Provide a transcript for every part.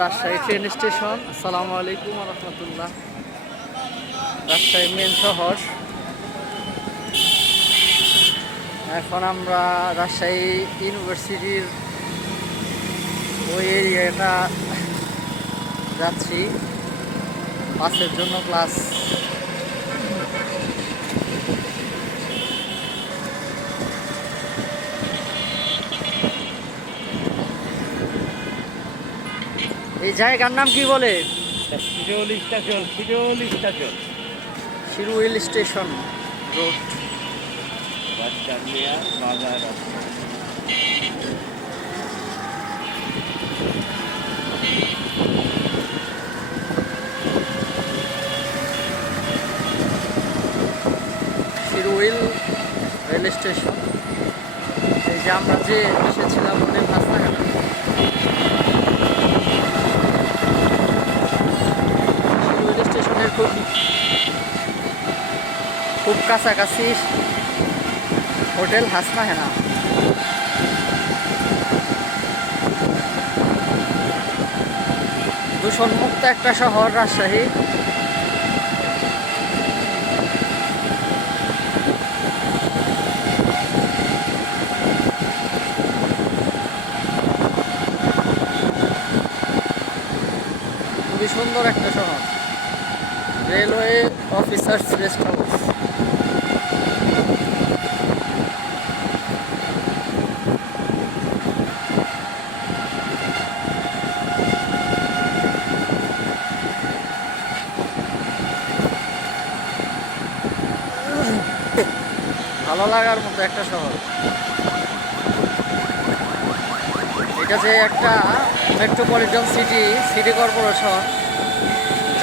Rajshahi train station আসসালামু আলাইকুম রহমতুল্লাহ Rajshahi main শহর। এখন আমরা রাজশাহী ইউনিভার্সিটির ওই এরিয়াটা যাচ্ছি। বাসের জন্য ক্লাস জায়গার নাম কি বলে? Shirol station Shirol station. Road. বাজার। Shiruil rail station. এই যে আমরা যে এসেছিলাম অনেক রাস্তাঘাট শিরুইল স্টেশনের খুব খুব কাছাকাছি হোটেল হাসনা হেনা। দূষণমুক্ত একটা শহর রাজশাহী। খুবই সুন্দর একটা শহর। রেলওয়ে অফিসার্স রেস্ট হাউস ভালো লাগার মতো একটা শহর। এটা যে একটা মেট্রোপলিটন সিটি সিটি কর্পোরেশন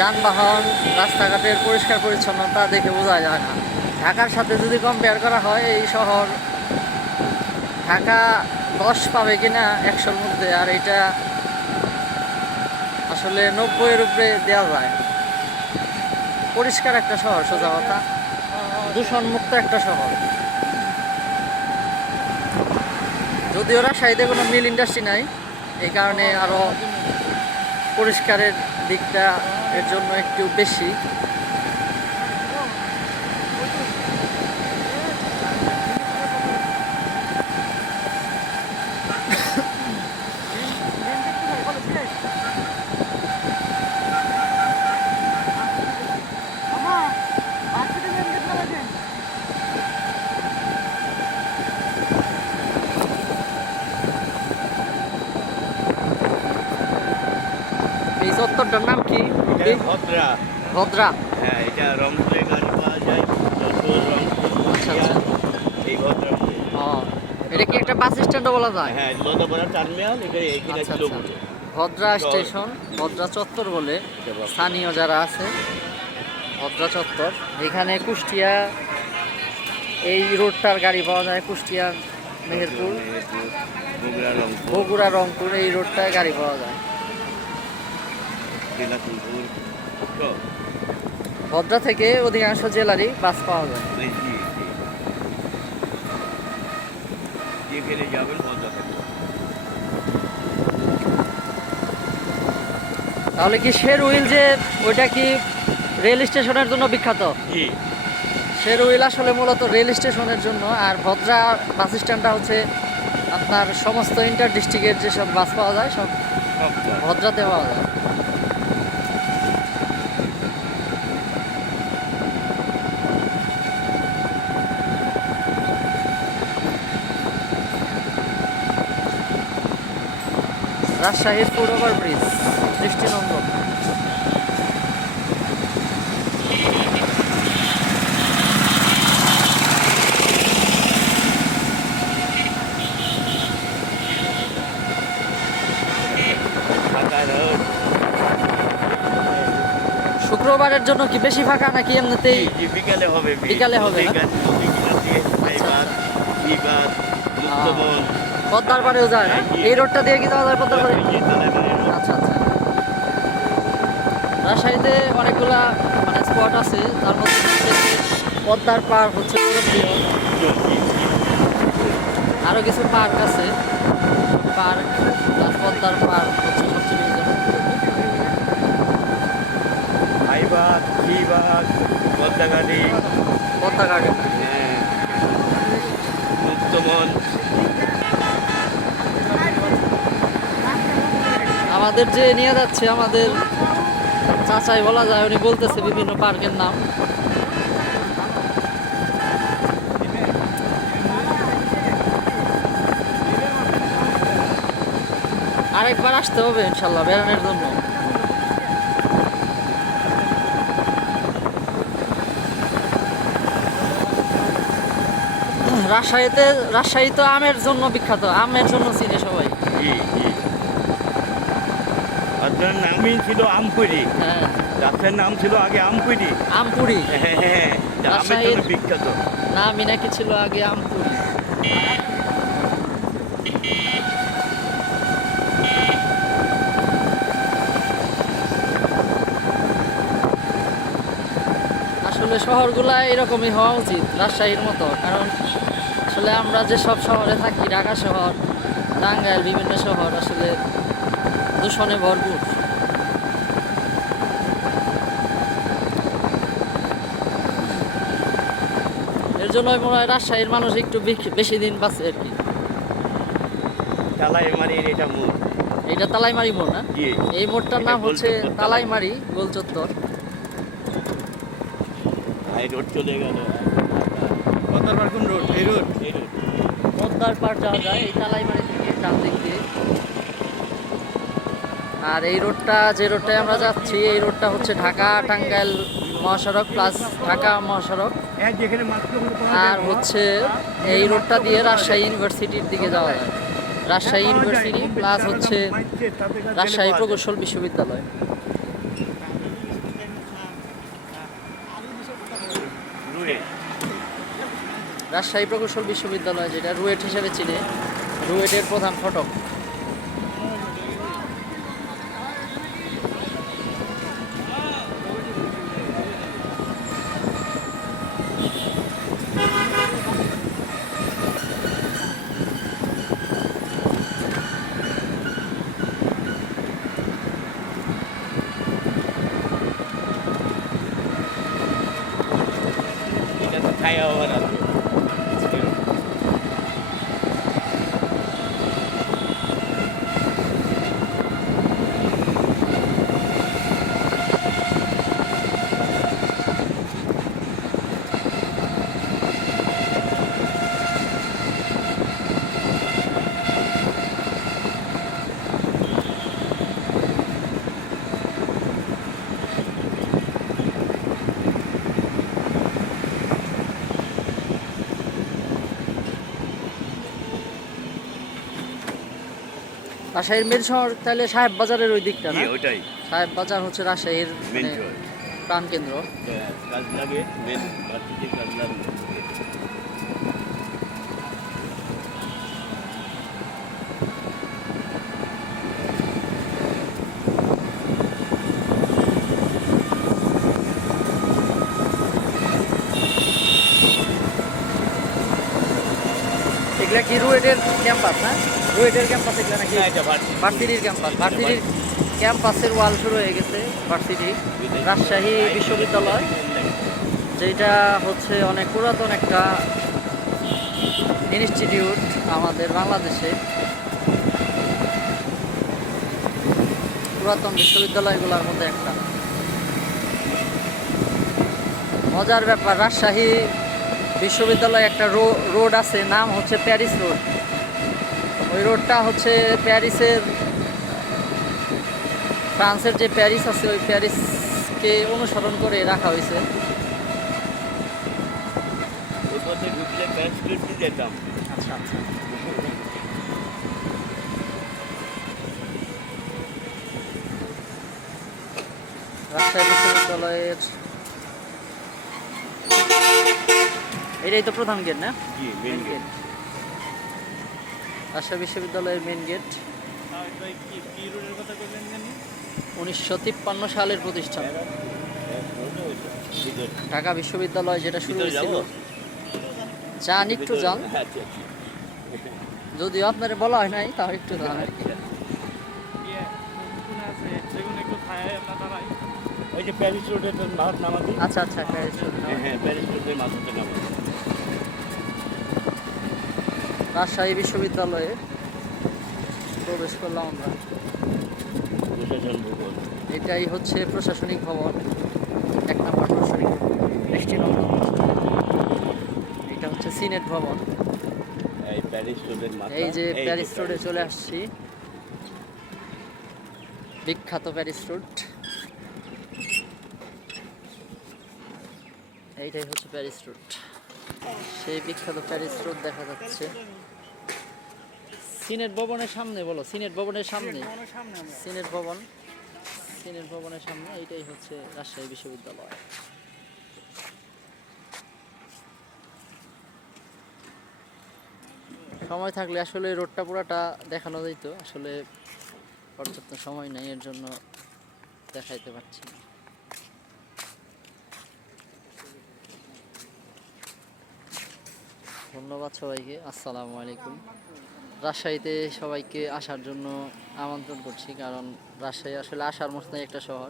যানবাহন, রাস্তাঘাটের পরিষ্কার পরিচ্ছন্নতা দেখে বোঝা যায় না। ঢাকার সাথে যদি কম্পেয়ার করা হয়, এই শহর ঢাকা দশ পাবে কিনা একশোর মধ্যে, আর এটা আসলে নব্বইয়ের উপরে দেওয়া যায়। পরিষ্কার একটা শহর, সোজা কথা। দূষণমুক্ত একটা শহর। যদিও রাজশাহীতে কোনো মিল ইন্ডাস্ট্রি নাই, এই কারণে আরও পরিষ্কারের দিকটা এর জন্য একটু বেশি এই চত্বরটার নাম এটা ভদ্রা। ভদ্রা। হ্যাঁ এটা রংপুরে গাড়ি পাওয়া যায় আচ্ছা, আচ্ছা। এই ভদ্রা ও এটা কি একটা বাস স্ট্যান্ডও বলা যায়? হ্যাঁ লতাপাড়া টার্মিনাল এটা এইখানে আচ্ছা। ভদ্রা স্টেশন ভদ্রা চত্বর বলে। স্থানীয় যারা আছে ভদ্রা চত্বর। এখানে কুষ্টিয়া এই রোডটার গাড়ি পাওয়া যায় কুষ্টিয়া মেহেরপুর। বগুড়া রংপুর। এই রোডটায় গাড়ি পাওয়া যায়। ভদ্রা থেকে অধিকাংশ জেলারই বাস পাওয়া যায়। জি জি যেখানে যাবেন ভদ্রা থেকে। তাহলে কি শেরউইল যে ওইটা কি রেল স্টেশনের জন্য বিখ্যাত? জি। শেরউইল আসলে মূলত রেল স্টেশনের জন্য আর ভদ্রা বাস স্ট্যান্ডটা হচ্ছে আপনার সমস্ত ইন্টার ডিস্ট্রিক্টের যেসব বাস পাওয়া যায় সব ভদ্রাতে পাওয়া যায়। রাজশাহীর ফুট ওভার ব্রিজ দৃষ্টিনন্দন শুক্রবারের জন্য কি বেশি ফাঁকা নাকি এমনিতেই বিকালে হবে। বিকালে হবে না? বিকাল- বিকাল দিয়ে মুক্তবন, পদ্মার পাড়েও যায় না এই রোডটা দিয়ে কি যাওয়া যায় পদ্মার পাড়ে। আচ্ছা আচ্ছা। রাজশাহীতে অনেকগুলা মানে স্পট আছে। তার মধ্যে পদ্মার পার্ক হচ্ছে আরও কিছু পার্ক আছে। পার্ক পদ্মার পার্ক হচ্ছে আমাদের যে নিয়ে যাচ্ছে, আমাদের চাচাই বলা যায়, উনি বলতেছে বিভিন্ন পার্কের নাম। আরেকবার আসতে হবে ইনশাল্লাহ বেড়ানোর জন্য। রাজশাহীতে রাজশাহী তো আমের জন্য বিখ্যাত, আমের জন্য চিনে সবাই জি জি আপনার নামই ছিল আমপুরি হ্যাঁ। রাস্তার নাম ছিল আগে আমপুরি আমপুরি হ্যাঁ হ্যাঁ আমের জন্য রাজশাহীর- বিখ্যাত। না মিনাকি ছিল আগে আমপুরি আসলে শহরগুলা এরকমই হওয়া উচিত রাজশাহীর মতো। কারণ আসলে আমরা যে সব শহরে থাকি ঢাকা শহর টাঙ্গাইল বিভিন্ন শহর আসলে দূষণে ভরপুর। এর জন্যই মনে হয় রাজশাহীর মানুষ একটু বেশি- বেশি দিন বাঁচে আর কি। চালাই মারির এটা মুখ এইটা তালাইমারি মোড় না? এই মোড়টার নাম হচ্ছে তালাইমারি। গোল চত্বর রোড চলে গেল। কতারবার কোন রোড? এই রোড? এই রোড। পদ্মার পার যাওয়া যায় এই তালাইমারি থেকে ডান দিক দিয়ে। আর এই রোডটা যে রোডটায় আমরা যাচ্ছি, এই রোডটা হচ্ছে ঢাকা টাঙ্গাইল মহাসড়ক প্লাস ঢাকা মহাসড়ক। আর হচ্ছে এই রোডটা দিয়ে রাজশাহী ইউনিভার্সিটির দিকে যাওয়া যায়। রাজশাহী ইউনিভার্সিটি প্লাস হচ্ছে রাজশাহী প্রকৌশল বিশ্ববিদ্যালয়। রাজশাহী প্রকৌশল বিশ্ববিদ্যালয়, যেটা রুয়েট হিসেবে চিনে, রুয়েটের প্রধান ফটক। এটা তো রাজশাহীর মেন শহর তাহলে সাহেব বাজারের ওই দিকটা না? ওইটাই। সাহেব বাজার হচ্ছে রাজশাহীর মেন মানে শহর। প্রাণ কেন্দ্র কাজ লাগে মেন এগুলা কি রুয়েটের ক্যাম্পাস না? রুয়েটের ক্যাম্পাস এগুলা নাকি? ভার্সিটির ক্যাম্পাস। ভার্সিটির ক্যাম্পাসের ওয়াল শুরু হয়ে গেছে ভার্সিটি রাজশাহী বিশ্ববিদ্যালয় যেটা হচ্ছে অনেক পুরাতন একটা ইনস্টিটিউট আমাদের বাংলাদেশে। পুরাতন বিশ্ববিদ্যালয়গুলোর মধ্যে একটা। মজার ব্যাপার রাজশাহী বিশ্ববিদ্যালয়ে একটা রো- রোড আছে নাম হচ্ছে প্যারিস রোড। ওই রোডটা হচ্ছে প্যারিসের ফ্রান্সের যে প্যারিস আছে ওই প্যারিসকে অনুসরণ করে রাখা হয়েছে। আচ্ছা আচ্ছা। রাজশাহী বিশ্ববিদ্যালয়ের এটাই তো প্রধান গেট না? জি মেন গেট রাজশাহী বিশ্ববিদ্যালয়ের মেন গেট উনিশশো তিপ্পান্ন সালের প্রতিষ্ঠান। ঢাকা বিশ্ববিদ্যালয় যেটা শুরু হয়েছিল? যান। একটু যান আচ্ছা যদিও আপনার বলা হয় নাই তাও একটু যান আর কি। আচ্ছা আচ্ছা প্যারিস রোড হ্যাঁ হ্যাঁ প্যারিস রোডের মাছ হচ্ছে নামাতি রাজশাহী বিশ্ববিদ্যালয়ে প্রবেশ করলাম আমরা। এটাই হচ্ছে প্রশাসনিক ভবন। এক নম্বর প্রশাসনিক দৃষ্টিনন্দন এটা হচ্ছে সিনেট ভবন। এই যে প্যারিস রোডে চলে আসছি। বিখ্যাত প্যারিস রোড। এইটাই হচ্ছে প্যারিস রোড। সেই বিখ্যাত প্যারিস রোড দেখা যাচ্ছে। সিনেট ভবনের সামনে বলো সিনেট ভবনের সামনে। সিনেট ভবন সিনেট ভবনের সামনে এইটাই হচ্ছে রাজশাহী বিশ্ববিদ্যালয়। সময় থাকলে আসলে রোডটা পুরাটা দেখানো যেত আসলে পর্যাপ্ত সময় নেই এর জন্য দেখাইতে পারছি না। ধন্যবাদ সবাইকে, আসসালামু আলাইকুম। রাজশাহীতে সবাইকে আসার জন্য আমন্ত্রণ করছি, কারণ রাজশাহী আসলে আসার মতনই একটা শহর।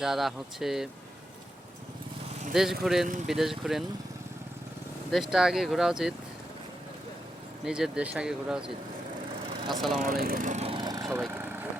যারা হচ্ছে দেশ ঘুরেন, বিদেশ ঘুরেন, দেশটা আগে ঘোরা উচিত, নিজের দেশ আগে ঘোরা উচিত। আসসালামু আলাইকুম সবাইকে।